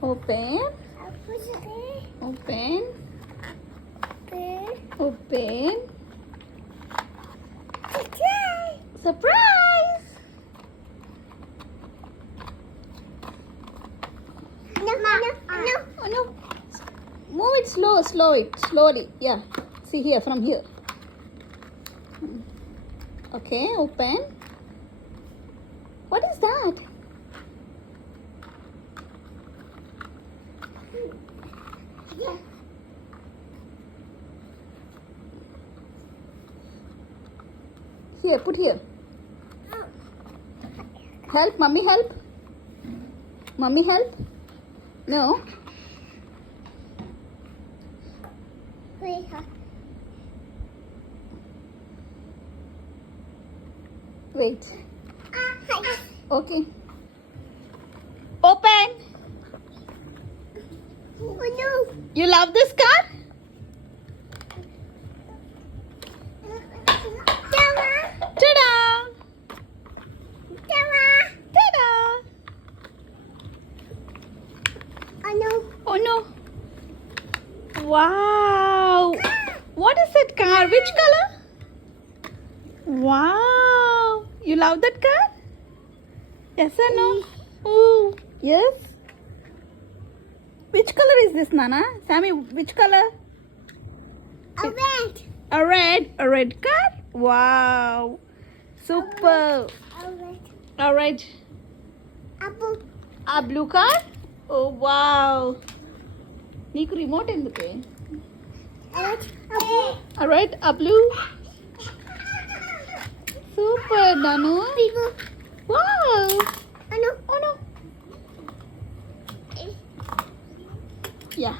Open. Open. Open. Surprise! Oh no. Move it slowly. Yeah. See here, from here. Okay, open. What is that? Here, put here. Help, mommy help. Mommy help. No. Wait. Okay. Open. Oh no. You love this car? Ta-da! Ta-da! Oh no. Oh no. Wow. What is that car? Which color? Wow. You love that car? Yes or no? Ooh. Yes. Which color is this, Nana? Sammy, which color? A red. A red car? Wow. Super. A red. A red. Apple. A blue car? Oh wow. నీకు remote ఎందుకే? A red. Apple. A red, a blue. Super, Nanu. People. Wow. Oh no. Oh no. Yeah.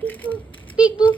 People. Big boo.